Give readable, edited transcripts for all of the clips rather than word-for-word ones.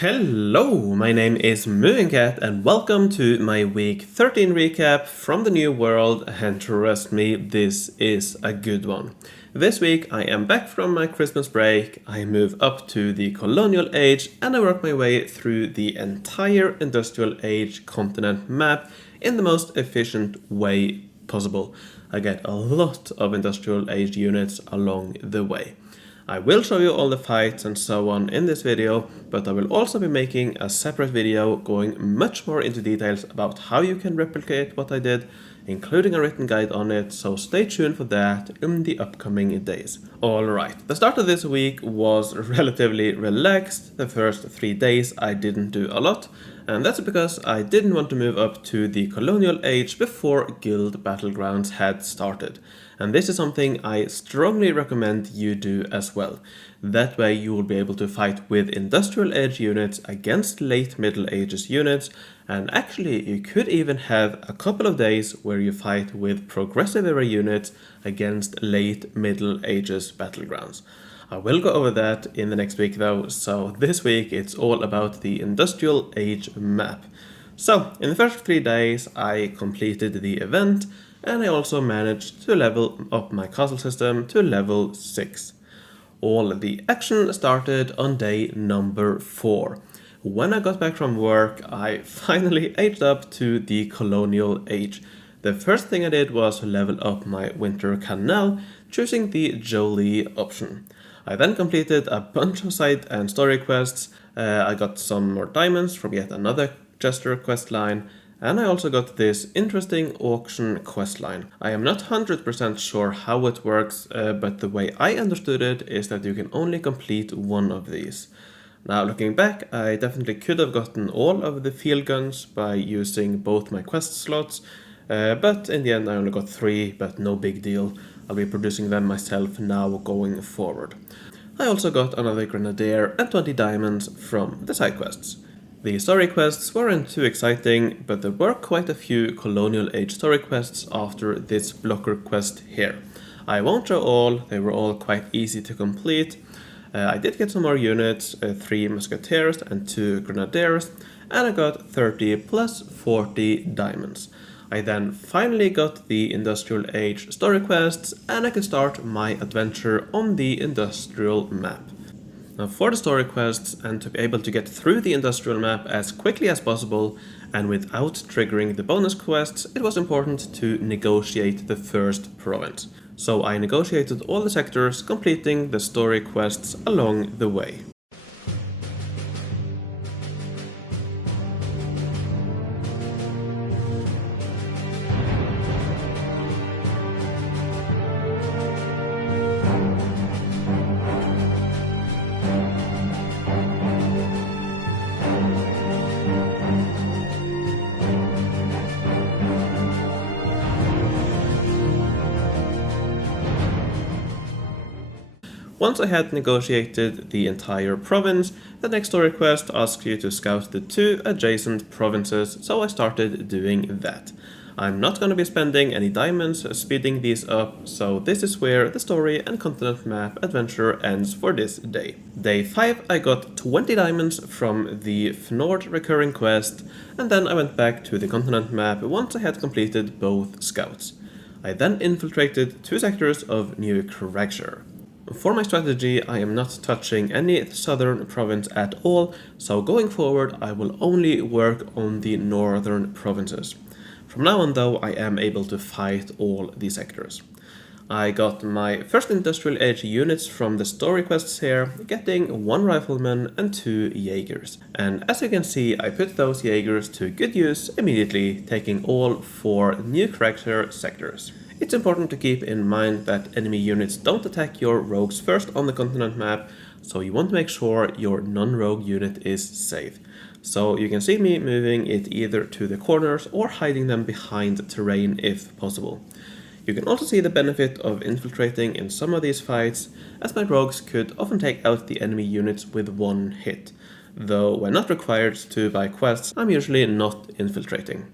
Hello, my name is Movingcat and welcome to my week 13 recap from the new world, and trust me, this is a good one. This week I am back from my Christmas break, I move up to the Colonial Age and I work my way through the entire Industrial Age continent map in the most efficient way possible. I get a lot of Industrial Age units along the way. I will show you all the fights and so on in this video, but I will also be making a separate video going much more into details about how you can replicate what I did, including a written guide on it, so stay tuned for that in the upcoming days. Alright, the start of this week was relatively relaxed. The first 3 days I didn't do a lot, and that's because I didn't want to move up to the Colonial Age before Guild Battlegrounds had started. And this is something I strongly recommend you do as well. That way you will be able to fight with Industrial Age units against late Middle Ages units, and actually you could even have a couple of days where you fight with Progressive Era units against late Middle Ages battlegrounds. I will go over that in the next week though, so this week it's all about the Industrial Age map. So, in the first 3 days I completed the event, and I also managed to level up my castle system to level 6. All the action started on day number 4. When I got back from work, I finally aged up to the Colonial Age. The first thing I did was level up my Winter Canal, choosing the Jolie option. I then completed a bunch of side and story quests. I got some more diamonds from yet another Jester questline, and I also got this interesting auction questline. I am not 100% sure how it works, but the way I understood it is that you can only complete one of these. Now looking back, I definitely could have gotten all of the field guns by using both my quest slots, but in the end I only got 3, but no big deal. I'll be producing them myself now going forward. I also got another Grenadier and 20 diamonds from the side quests. The story quests weren't too exciting, but there were quite a few Colonial Age story quests after this blocker quest here. I won't show all, they were all quite easy to complete. I did get some more units, 3 Musketeers and 2 Grenadiers, and I got 30 plus 40 diamonds. I then finally got the Industrial Age story quests, and I could start my adventure on the Industrial map. Now for the story quests, and to be able to get through the Industrial map as quickly as possible and without triggering the bonus quests, it was important to negotiate the first province. So I negotiated all the sectors, completing the story quests along the way. Once I had negotiated the entire province, the next story quest asks you to scout the 2 adjacent provinces, so I started doing that. I'm not going to be spending any diamonds speeding these up, so this is where the story and continent map adventure ends for this day. Day 5 I got 20 diamonds from the Fnord recurring quest, and then I went back to the continent map once I had completed both scouts. I then infiltrated 2 sectors of New Cragshire. For my strategy, I am not touching any southern province at all, so going forward I will only work on the northern provinces. From now on though, I am able to fight all the sectors. I got my first Industrial Age units from the story quests here, getting 1 rifleman and 2 Jaegers. And as you can see, I put those Jaegers to good use immediately, taking all 4 new Cragshire sectors. It's important to keep in mind that enemy units don't attack your rogues first on the continent map, so you want to make sure your non-rogue unit is safe. So you can see me moving it either to the corners or hiding them behind terrain if possible. You can also see the benefit of infiltrating in some of these fights, as my rogues could often take out the enemy units with 1 hit. Though when not required to by quests, I'm usually not infiltrating.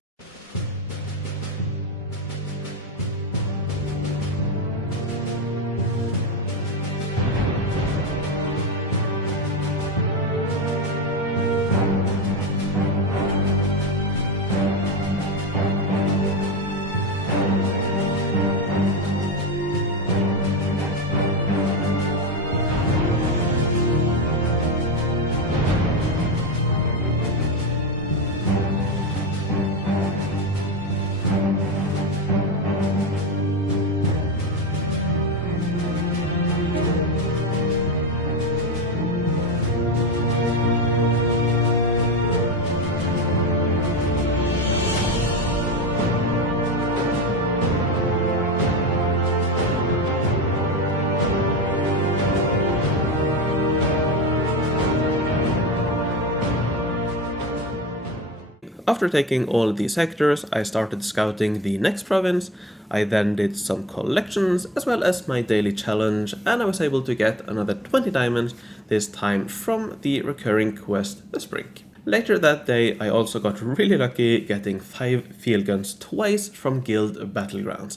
After taking all these sectors, I started scouting the next province. I then did some collections as well as my daily challenge, and I was able to get another 20 diamonds, this time from the recurring quest The Spring. Later that day, I also got really lucky getting 5 field guns twice from Guild Battlegrounds.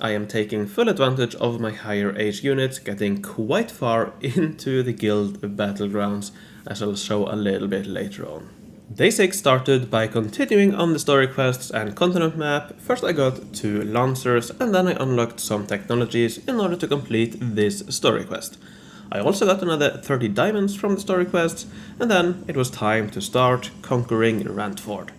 I am taking full advantage of my higher age units, getting quite far into the Guild Battlegrounds, as I'll show a little bit later on. Day 6 started by continuing on the story quests and continent map. First I got 2 Lancers, and then I unlocked some technologies in order to complete this story quest. I also got another 30 diamonds from the story quests, and then it was time to start conquering Rantford.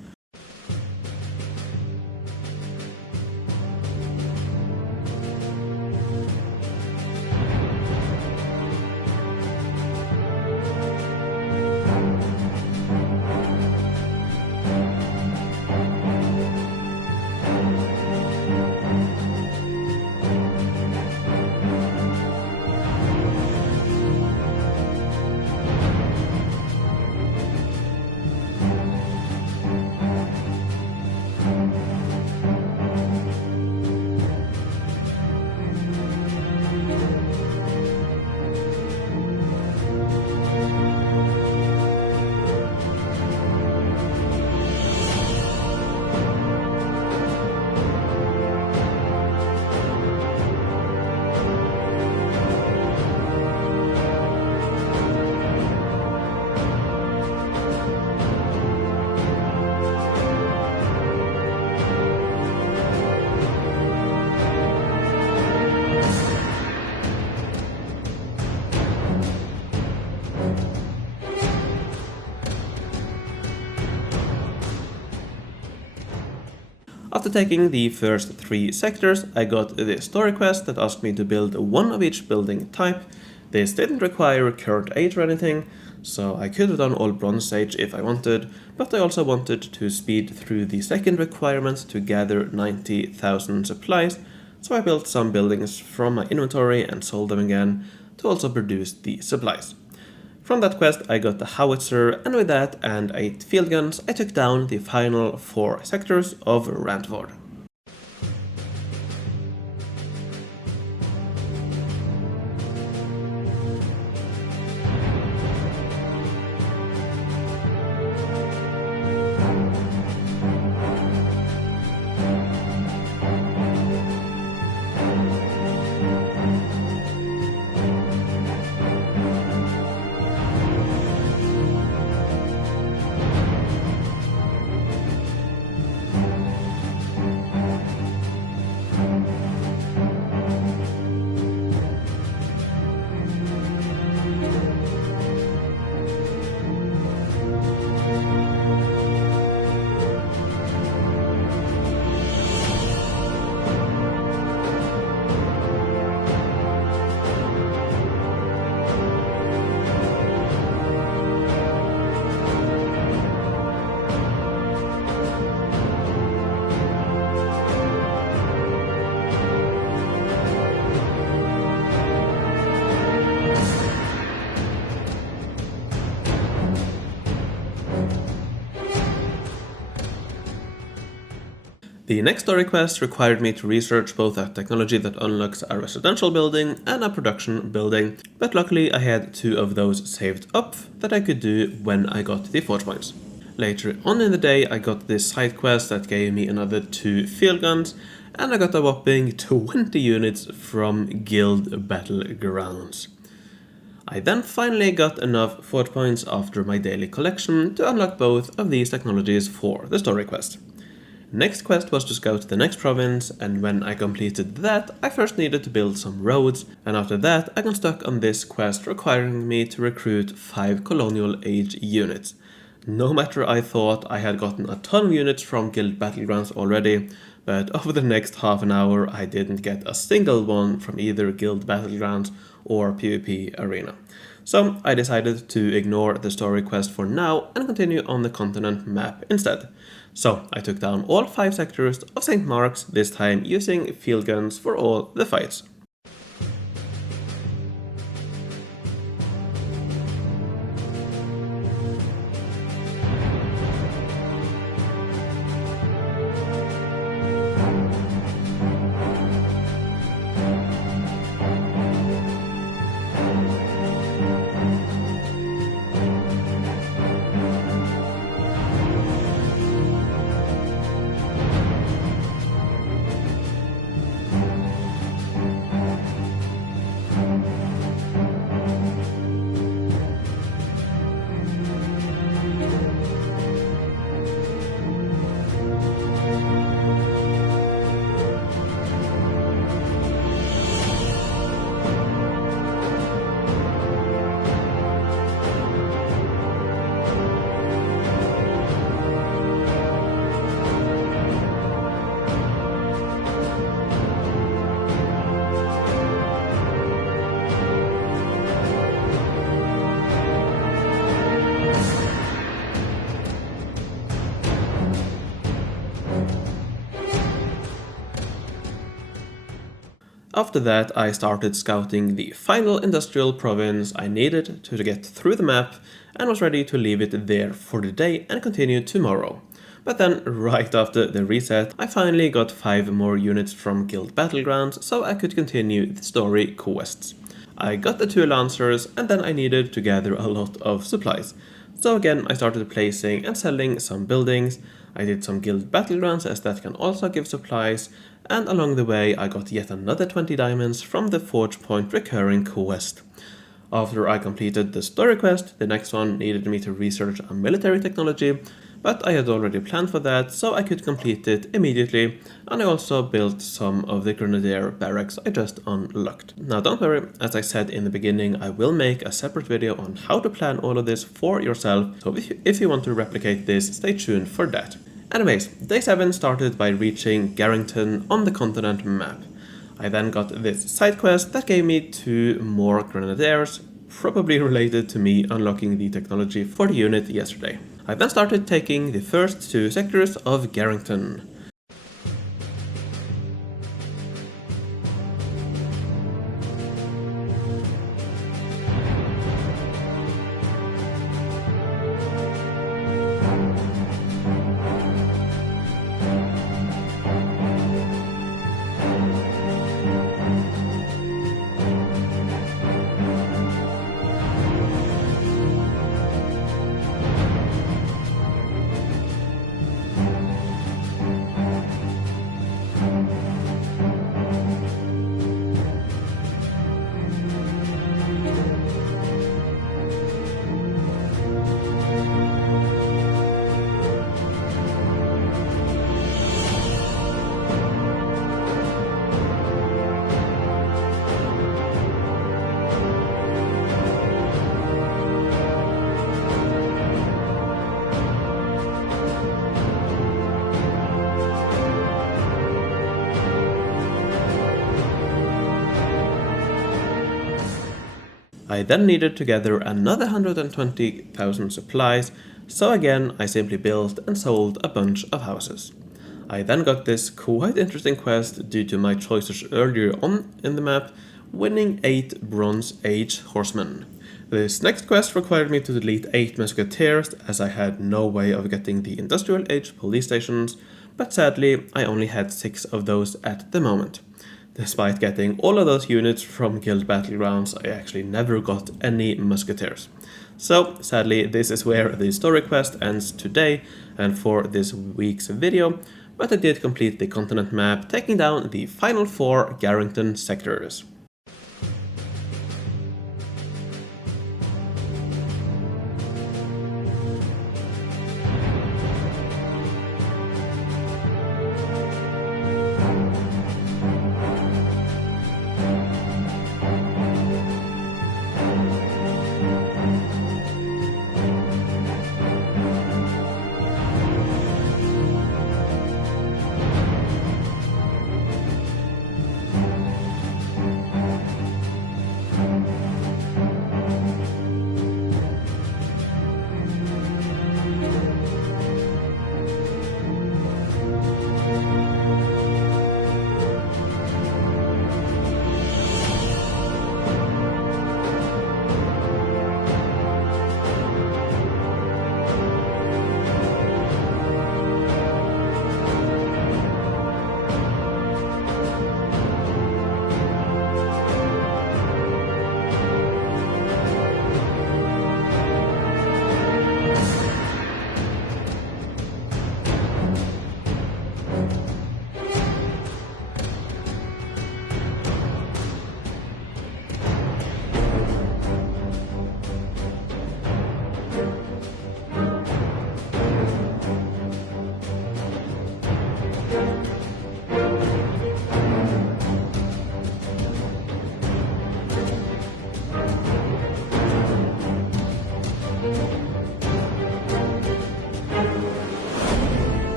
After taking the first 3 sectors, I got the story quest that asked me to build one of each building type. This didn't require current age or anything, so I could have done all bronze age if I wanted, but I also wanted to speed through the second requirement to gather 90,000 supplies, so I built some buildings from my inventory and sold them again to also produce the supplies. From that quest I got the Howitzer, and with that and 8 field guns I took down the final 4 sectors of Rantford. The next story quest required me to research both a technology that unlocks a residential building and a production building, but luckily I had 2 of those saved up that I could do when I got the forge points. Later on in the day I got this side quest that gave me another 2 field guns, and I got a whopping 20 units from Guild Battlegrounds. I then finally got enough forge points after my daily collection to unlock both of these technologies for the story quest. Next quest was to scout the next province, and when I completed that, I first needed to build some roads, and after that I got stuck on this quest requiring me to recruit 5 Colonial Age units. No matter I thought I had gotten a ton of units from Guild Battlegrounds already, but over the next half an hour I didn't get a single one from either Guild Battlegrounds or PvP Arena. So I decided to ignore the story quest for now and continue on the continent map instead. So I took down all 5 sectors of St. Marques, this time using field guns for all the fights. After that, I started scouting the final industrial province I needed to get through the map and was ready to leave it there for the day and continue tomorrow. But then, right after the reset, I finally got 5 more units from Guild Battlegrounds so I could continue the story quests. I got the 2 Lancers and then I needed to gather a lot of supplies. So again, I started placing and selling some buildings. I did some Guild Battlegrounds as that can also give supplies, and along the way I got yet another 20 diamonds from the Forge Point recurring quest. After I completed the story quest, the next one needed me to research a military technology, but I had already planned for that, so I could complete it immediately, and I also built some of the Grenadier barracks I just unlocked. Now don't worry, as I said in the beginning, I will make a separate video on how to plan all of this for yourself, so if you want to replicate this, stay tuned for that. Anyways, day 7 started by reaching Garrincton on the continent map. I then got this side quest that gave me 2 more Grenadiers, probably related to me unlocking the technology for the unit yesterday. I then started taking the first 2 sectors of Garrincton. I then needed to gather another 120,000 supplies, so again I simply built and sold a bunch of houses. I then got this quite interesting quest due to my choices earlier on in the map, winning 8 Bronze Age horsemen. This next quest required me to delete 8 musketeers as I had no way of getting the Industrial Age police stations, but sadly I only had 6 of those at the moment. Despite getting all of those units from Guild Battlegrounds, I actually never got any musketeers. So sadly this is where the story quest ends today and for this week's video, but I did complete the continent map, taking down the final 4 Garrincton sectors.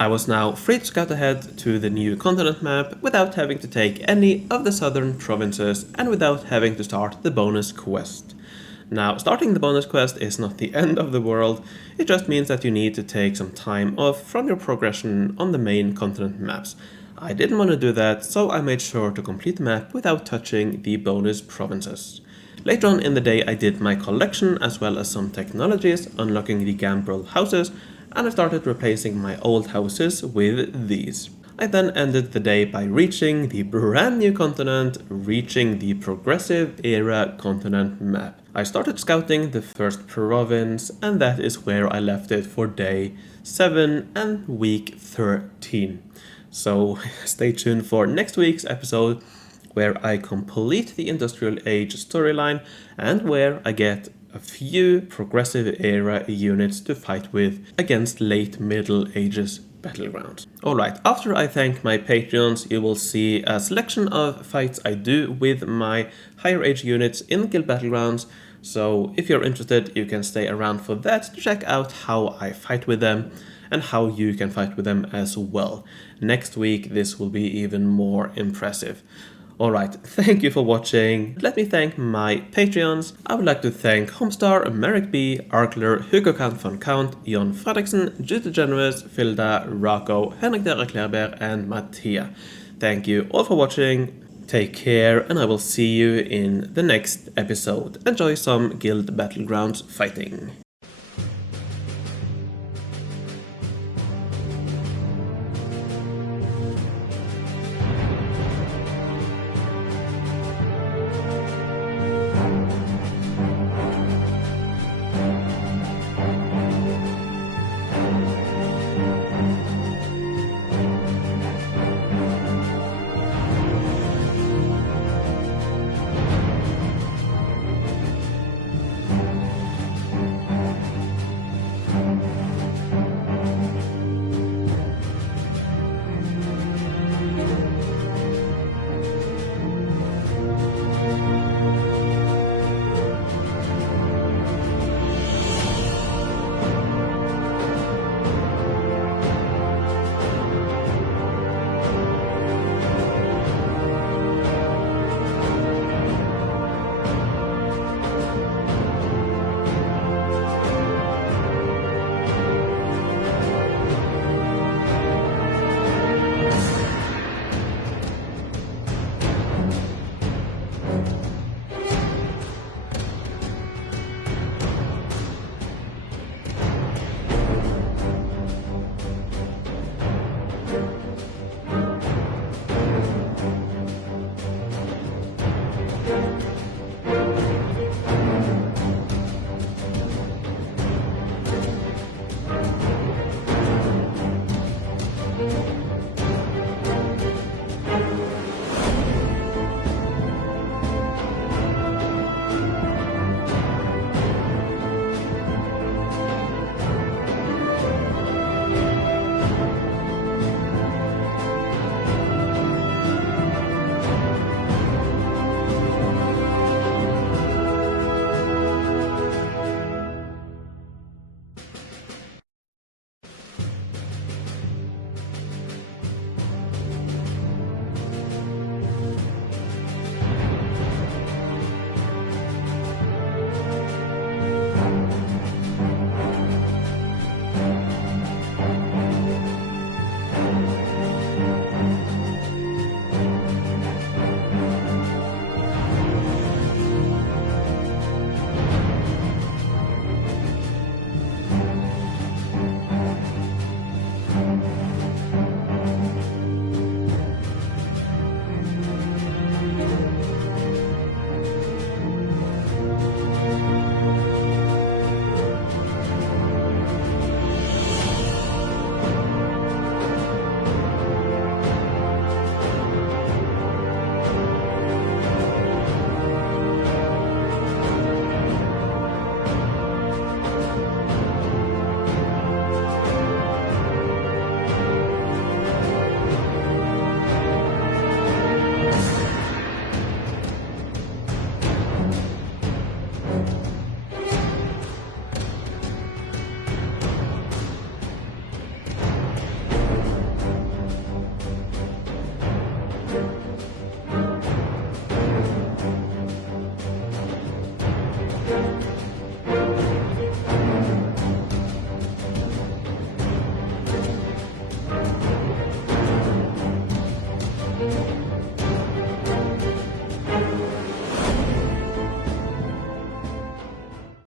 I was now free to scout ahead to the new continent map without having to take any of the southern provinces and without having to start the bonus quest. Now, starting the bonus quest is not the end of the world, it just means that you need to take some time off from your progression on the main continent maps. I didn't want to do that, so I made sure to complete the map without touching the bonus provinces. Later on in the day I did my collection as well as some technologies, unlocking the gambrel houses, and I started replacing my old houses with these. I then ended the day by reaching the brand new continent, reaching the Progressive Era continent map. I started scouting the first province, and that is where I left it for day 7 and week 13. So stay tuned for next week's episode, where I complete the Industrial Age storyline and where I get a few Progressive Era units to fight with against late Middle Ages battlegrounds. Alright, after I thank my Patreons, you will see a selection of fights I do with my higher age units in Guild Battlegrounds, so if you're interested you can stay around for that to check out how I fight with them and how you can fight with them as well. Next week this will be even more impressive. Alright, thank you for watching. Let me thank my Patreons. I would like to thank Homestar, Merrick B, Arkler, Hugo Kant von Count, Jon Fredriksen, Jude Generous, Filda, Rocco, Henrik Derek Klerberg, and Mattia. Thank you all for watching. Take care, and I will see you in the next episode. Enjoy some Guild Battlegrounds fighting.